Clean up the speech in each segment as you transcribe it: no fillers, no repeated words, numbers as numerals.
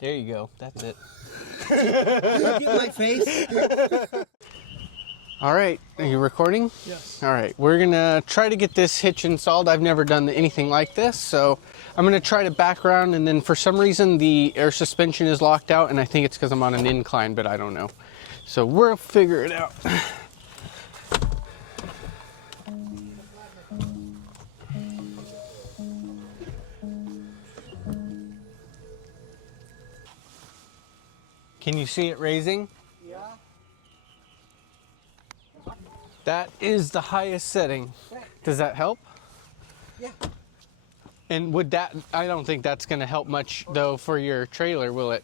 There you go. That's it. Look at my face. All right. Are you recording? Yes. All right. We're going to try to get this hitch installed. I've never done anything like this, so I'm going to try to back around, and then for some reason the air suspension is locked out, and I think it's because I'm on an incline, but I don't know. So we'll figure it out. Can you see it raising? Yeah. That is the highest setting. Does that help? Yeah. And would that, I don't think that's going to help much though for your trailer, will it?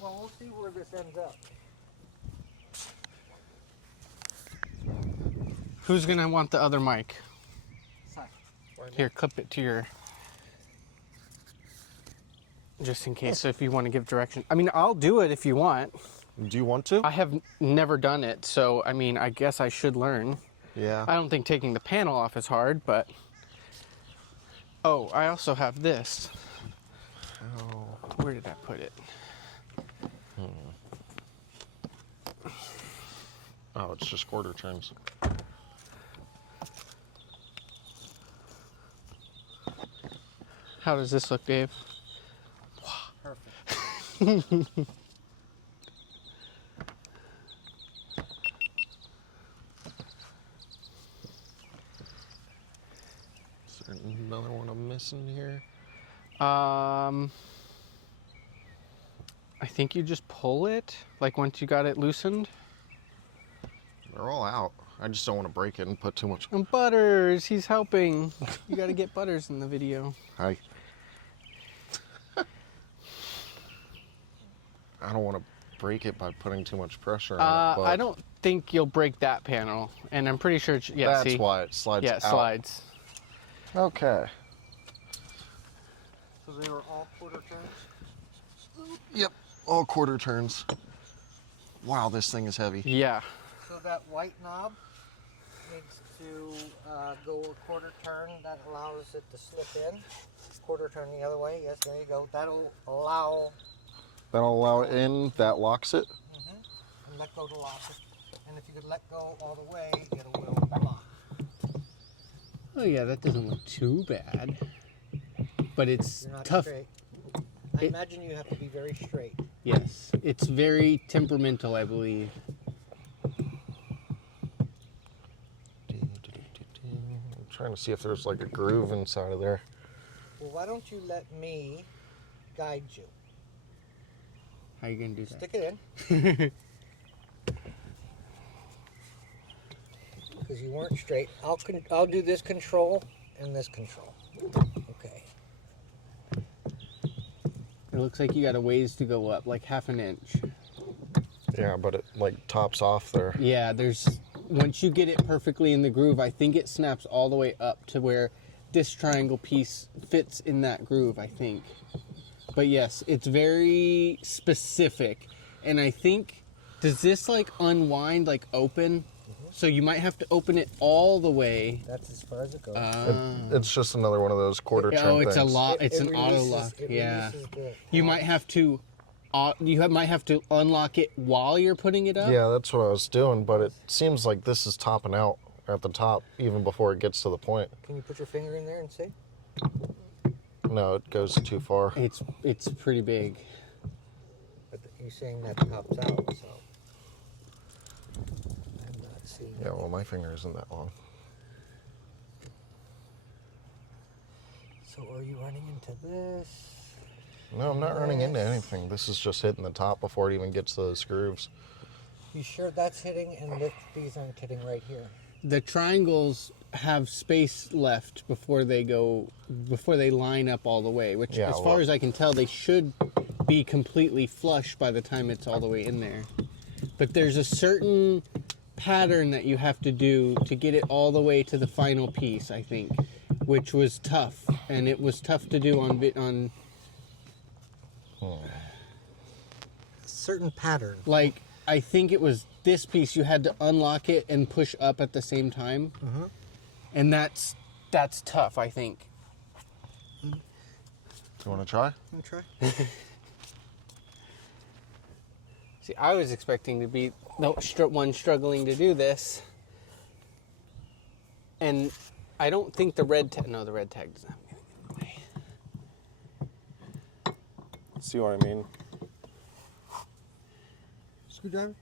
Well, we'll see where this ends up. Who's going to want the other mic? Sorry. Here, clip it to your, just in case, so if you want to give direction. I mean, I'll do it if you want. Do you want to? I have never done it, so I mean, I guess I should learn. Yeah. I don't think taking the panel off is hard, but... Oh, I also have this. Oh. Where did I put it? Oh, it's just quarter turns. How does this look, Dave? Perfect. Is there another one I'm missing here? I think you just pull it, like once you got it loosened. They're all out. I just don't want to break it and put too much. And Butters, he's helping. You got to get Butters in the video. Hi. I don't want to break it by putting too much pressure on it. But I don't think you'll break that panel, and I'm pretty sure it's, yeah, that's see? why it slides Yeah, out. it slides. Okay. So they were all quarter turns? Yep, all quarter turns. Wow, this thing is heavy. Yeah. So that white knob needs to go a quarter turn. That allows it to slip in. Quarter turn the other way. Yes, there you go. That'll allow... That'll allow it in, that locks it. And let go to lock it. And if you could let go all the way, it will lock. Oh yeah, that doesn't look too bad. But it's You're not tough. straight. I imagine you have to be very straight. Yes, it's very temperamental, I believe. I'm trying to see if there's like a groove inside of there. Well, why don't you let me guide you? How are you gonna do that? Stick it in. Because you weren't straight. I'll do this control and this control. Okay. It looks like you got a ways to go up, like half an inch. Yeah, but it like tops off there. Yeah, once you get it perfectly in the groove, I think it snaps all the way up to where this triangle piece fits in that groove, I think. But yes, it's very specific. And I think, does this like unwind, like open? So you might have to open it all the way. That's as far as it goes. It's just another one of those quarter turn Oh, it's things. a lock. It's an auto lock. Yeah. You might have to. Might have to unlock it while you're putting it up. Yeah, that's what I was doing, but it seems like this is topping out at the top even before it gets to the point. Can you put your finger in there and see? No, it goes too far. It's pretty big. But you're saying that tops out, so. I'm not seeing Yeah, well, my finger isn't that long. So are you running into this? No, I'm not running into anything. This is just hitting the top before it even gets to those grooves. You sure that's hitting and these aren't hitting right here? The triangles have space left before they line up all the way, which Yeah, as far as I can tell, they should be completely flush by the time it's all the way in there. But there's a certain pattern that you have to do to get it all the way to the final piece, I think, which was tough. And it was tough to do on Certain pattern. like, I think it was this piece, you had to unlock it and push up at the same time. And that's tough, I think. You want to try? I'm try. See, I was expecting to be the one struggling to do this. And I don't think the red tag... No, the red tag doesn't have anything in the way. See what I mean? Screwdriver?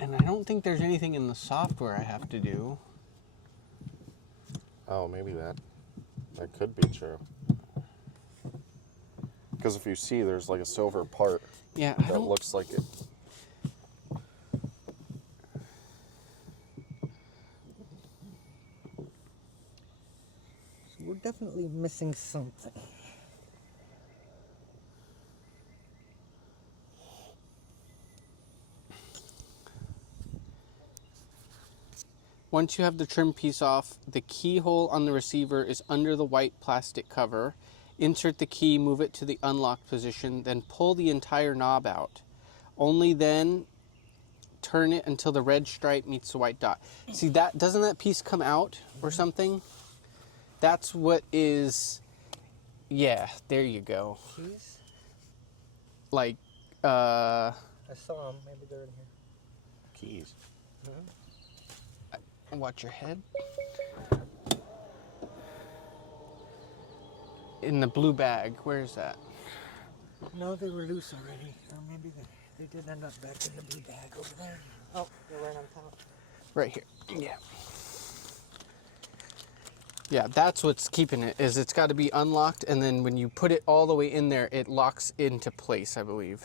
And I don't think there's anything in the software I have to do. Oh, maybe that could be true. Because if you see, there's like a silver part that looks like it. So we're definitely missing something. Once you have the trim piece off, the keyhole on the receiver is under the white plastic cover. Insert the key, move it to the unlock position, then pull the entire knob out. Only then turn it until the red stripe meets the white dot. See that, doesn't that piece come out or something? That's what is, yeah, there you go. Keys? Like, I saw them. Maybe they're in here. Keys. Watch your head. In the blue bag, where is that? No, they were loose already. Or maybe they did end up back in the blue bag over there. Oh, they're right on top. Right here. Yeah. Yeah, that's what's keeping it, is it's got to be unlocked, and then when you put it all the way in there, it locks into place, I believe.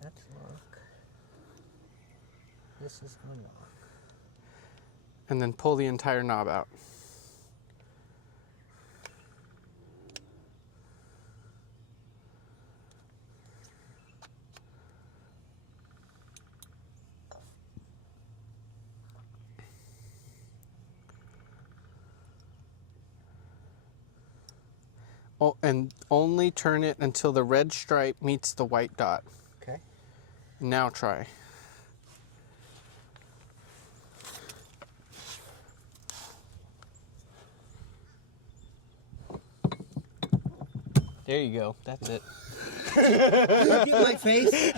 That's lock. This is unlock. And then pull the entire knob out. Oh, and only turn it until the red stripe meets the white dot. Okay. Now try. There you go. That's it. Look at my face.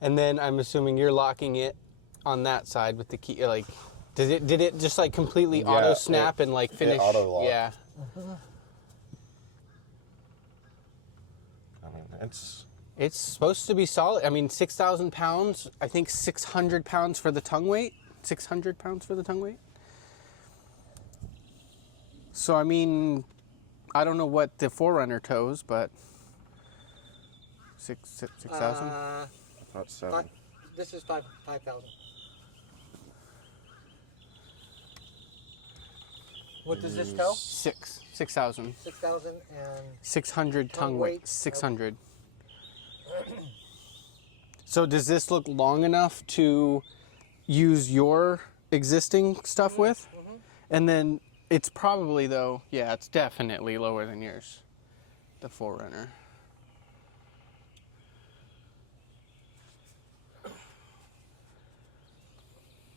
And then I'm assuming you're locking it on that side with the key. Like, did it just like completely auto snap and like finish? Auto lock. Yeah. I mean, It's supposed to be solid. I mean, 6,000 pounds. I think 600 pounds for the tongue weight. 600 pounds for the tongue weight. So, I mean, I don't know what the Forerunner tows, but 6,000? about 7. This is 5,000. What does this tow? 6,000. 6,000 and 600 tongue Tongue weight. weight. 600. So does this look long enough to use your existing stuff with? Mm-hmm. And then it's probably, though, yeah, it's definitely lower than yours, the Forerunner.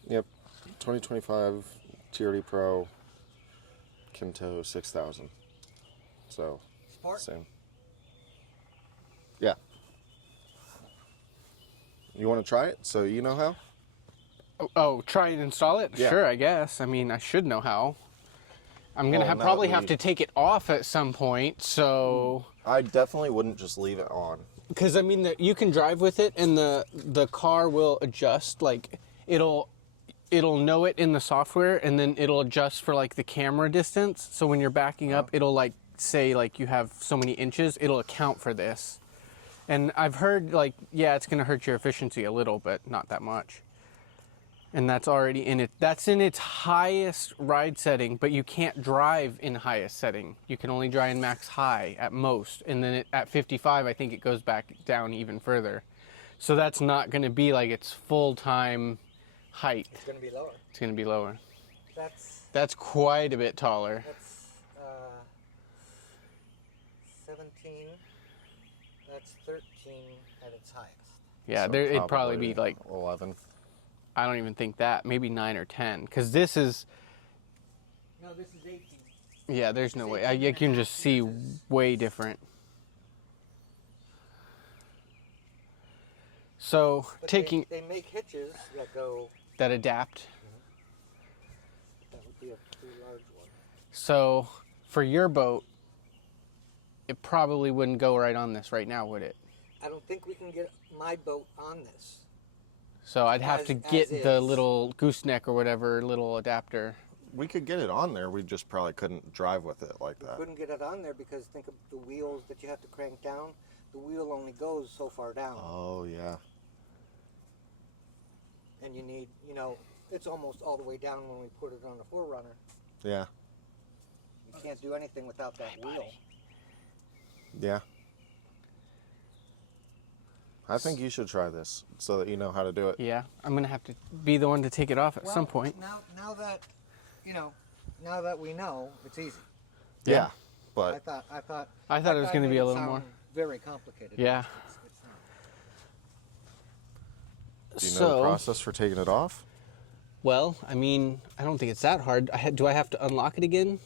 Yep. 2025 TRD Pro can tow 6,000. So, Sport? same. Yeah. You want to try it so you know how? Oh, try and install it? Yeah. Sure, I guess. I mean, I should know how. I'm going to Well, probably no, have to take it off at some point, so... I definitely wouldn't just leave it on. Because, I mean, you can drive with it, and the car will adjust. Like, it'll know it in the software, and then it'll adjust for, like, the camera distance. So when you're backing up, it'll, like, say, like, you have so many inches. It'll account for this. And I've heard, like, yeah, it's going to hurt your efficiency a little, but not that much. And that's already in it. That's in its highest ride setting, but you can't drive in highest setting. You can only drive in max high at most. And then at 55, I think it goes back down even further. So that's not going to be like its full-time height. It's going to be lower. It's going to be lower. That's quite a bit taller. That's 17. That's 13 at its highest. Yeah, So it'd probably be like 11. I don't even think that. Maybe 9 or 10. Because this is... No, this is 18. Yeah, there's no way. You can just see way different. So, But taking... They make hitches that go... That adapt. That would be a pretty large one. So, for your boat, it probably wouldn't go right on this right now, would it? I don't think we can get my boat on this. So I'd have to get as the is. little gooseneck or whatever little adapter. We could get it on there. We just probably couldn't drive with it like that. Couldn't get it on there because think of the wheels that you have to crank down. The wheel only goes so far down. Oh, yeah. And you need, it's almost all the way down when we put it on the Forerunner. Yeah. You can't do anything without that wheel. Yeah. I think you should try this so that you know how to do it. Yeah, I'm going to have to be the one to take it off at some point. Now that, now that we know, it's easy. Yeah. I But thought it was going to be a little sound more. very complicated. Yeah. It's not. do you know the process for taking it off? Well, I mean, I don't think it's that hard. Do I have to unlock it again?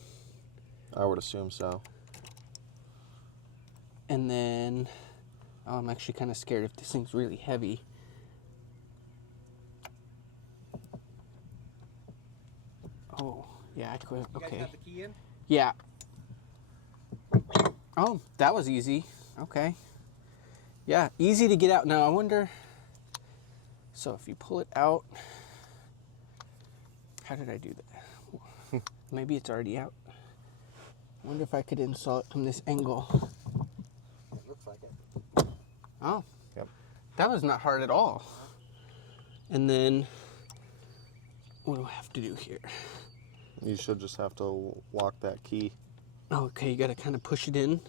I would assume so. And then... Oh, I'm actually kind of scared if this thing's really heavy. Oh, yeah, I could. You guys Okay. have the key in? Yeah. Oh, that was easy. Okay. Yeah, easy to get out. Now, I wonder... So, if you pull it out... How did I do that? Maybe it's already out. I wonder if I could install it from this angle. It looks like it. Oh. Yep. That was not hard at all. And then... What do I have to do here? You should just have to lock that key. Okay, you gotta kind of push it in.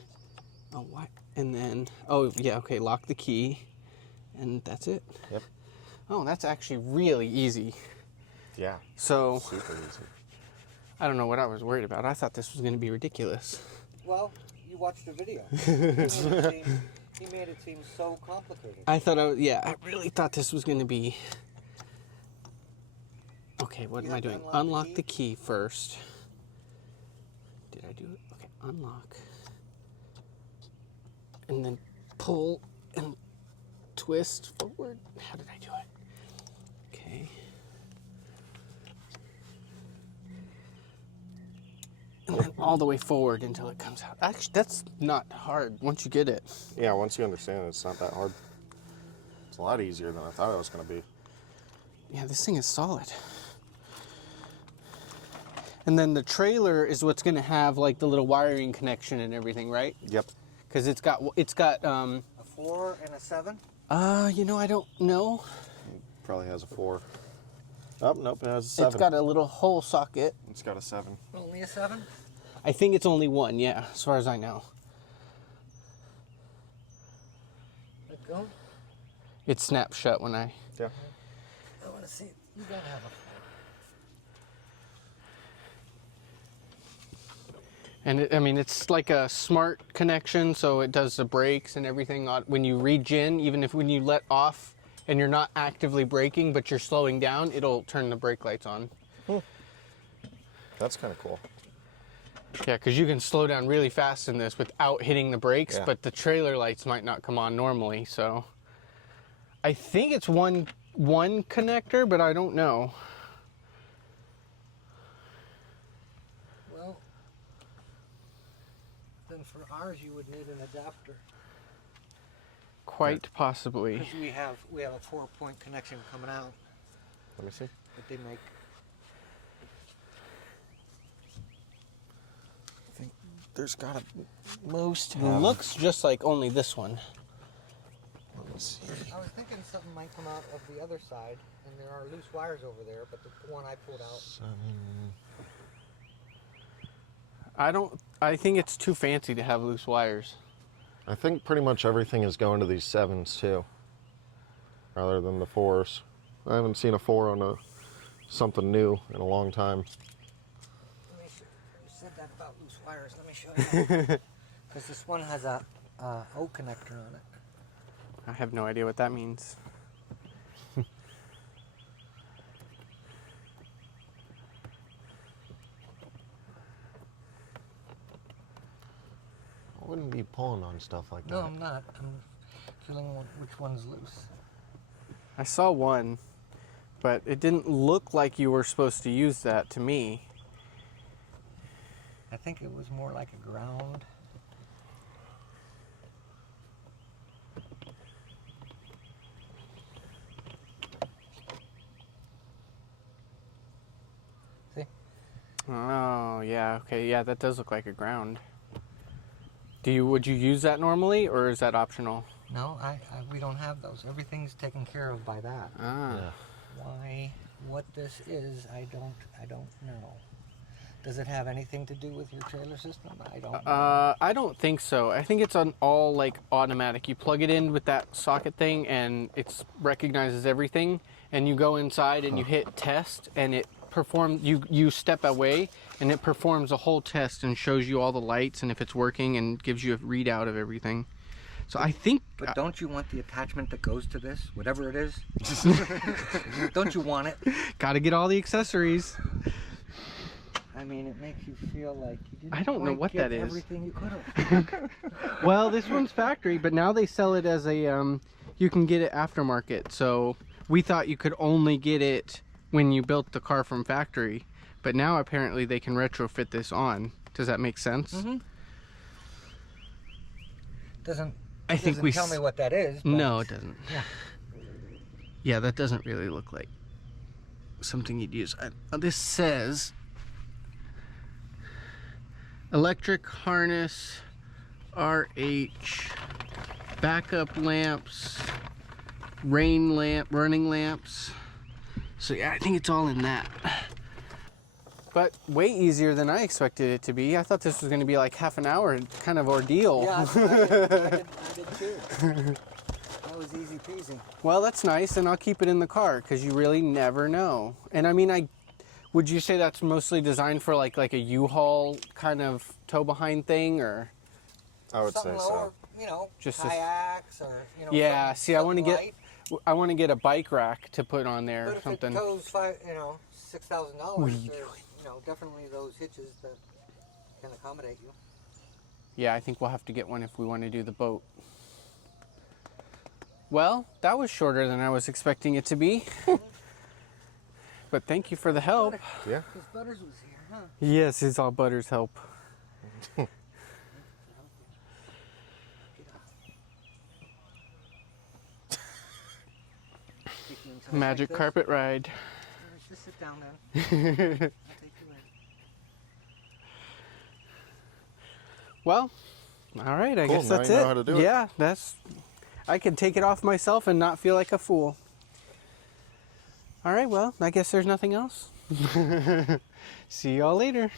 Oh, what? And then, oh, yeah, okay, lock the key. And that's it. Yep. Oh, that's actually really easy. Yeah. So, Super easy. I don't know what I was worried about. I thought this was gonna be ridiculous. Well, you watched the video. He made it seem so complicated. I really thought this was gonna be... Okay, what You am I have to doing? unlock the Unlock key? the key first. Did I do it? Okay, unlock. And then pull and twist forward. How did I do it? Okay. And then all the way forward until it comes out. Actually, that's not hard once you get it. Yeah, once you understand it, it's not that hard. It's a lot easier than I thought it was going to be. Yeah, this thing is solid. And then the trailer is what's going to have like the little wiring connection and everything, right? Yep. Because it's got A 4 and a 7? I don't know. Probably has a 4. Oh, nope, it has a 7. It's got a little hole socket. It's got a 7. Only a 7? I think it's only one, yeah, as far as I know. Let go. It snaps shut when I... Yeah. I want to see. You gotta have a 4. And it's like a smart connection, so it does the brakes and everything when you regen, even if when you let off and you're not actively braking, but you're slowing down, it'll turn the brake lights on. That's kind of cool. Yeah, because you can slow down really fast in this without hitting the brakes, Yeah. but the trailer lights might not come on normally, so... I think it's one connector, but I don't know. Well, then for ours you would need an adapter. Quite possibly. Because we have a 4-point connection coming out Let me see. that they make. I think there's got to... Most It looks just like only this one. Let Let's see. I was thinking something might come out of the other side, and there are loose wires over there, but the one I pulled out. 7. I think it's too fancy to have loose wires. I think pretty much everything is going to these 7s too, rather than the 4s. I haven't seen a 4 on something new in a long time. Let me show you. You said that about loose wires. Let me show you. Because this one has a O connector on it. I have no idea what that means. I wouldn't be pulling on stuff like that. No, I'm not. I'm feeling which one's loose. I saw one, but it didn't look like you were supposed to use that to me. I think it was more like a ground. See? Oh, yeah, okay, yeah, that does look like a ground. Would you use that normally, or is that optional? No, we don't have those. Everything's taken care of by that. Ah. Yeah. What this is, I don't know. Does it have anything to do with your trailer system? I don't know. I don't think so. I think it's on all like automatic. You plug it in with that socket thing and it recognizes everything, and you go inside and you hit test and it performs, you step away and it performs a whole test and shows you all the lights and if it's working and gives you a readout of everything. So I think... But don't you want the attachment that goes to this, whatever it is? Don't you want it? Gotta get all the accessories. I mean, it makes you feel like you didn't I don't know quite what get that is. everything you could have. Well, this one's factory, but now they sell it as a, you can get it aftermarket. So we thought you could only get it when you built the car from factory, but now apparently they can retrofit this on. Does that make sense? Mm-hmm. Doesn't tell me what that is. But No, it doesn't. Yeah. Yeah, that doesn't really look like something you'd use. This says electric harness, RH, backup lamps, running lamps. So yeah, I think it's all in that. But way easier than I expected it to be. I thought this was going to be like half an hour kind of ordeal. Yeah, I did too. That was easy peasy. Well, that's nice, and I'll keep it in the car because you really never know. And I mean, would you say that's mostly designed for like a U-Haul kind of tow behind thing, or? I would Something say lower, so. you know, Just kayaks or, you know. Yeah, see, I want to light. get a bike rack to put on there But or if something. it tows $6,000, definitely those hitches that can accommodate you. Yeah, I think we'll have to get one if we want to do the boat. Well, that was shorter than I was expecting it to be. But thank you for the help. Yeah. Because Butters was here, huh? Yes, it's all Butter's help. Magic like carpet ride. Let's just sit down then. I'll take you in. Well, all right, I Cool, guess now that's you it. know how to do it. Yeah, I can take it off myself and not feel like a fool. All right, well, I guess there's nothing else. See y'all later.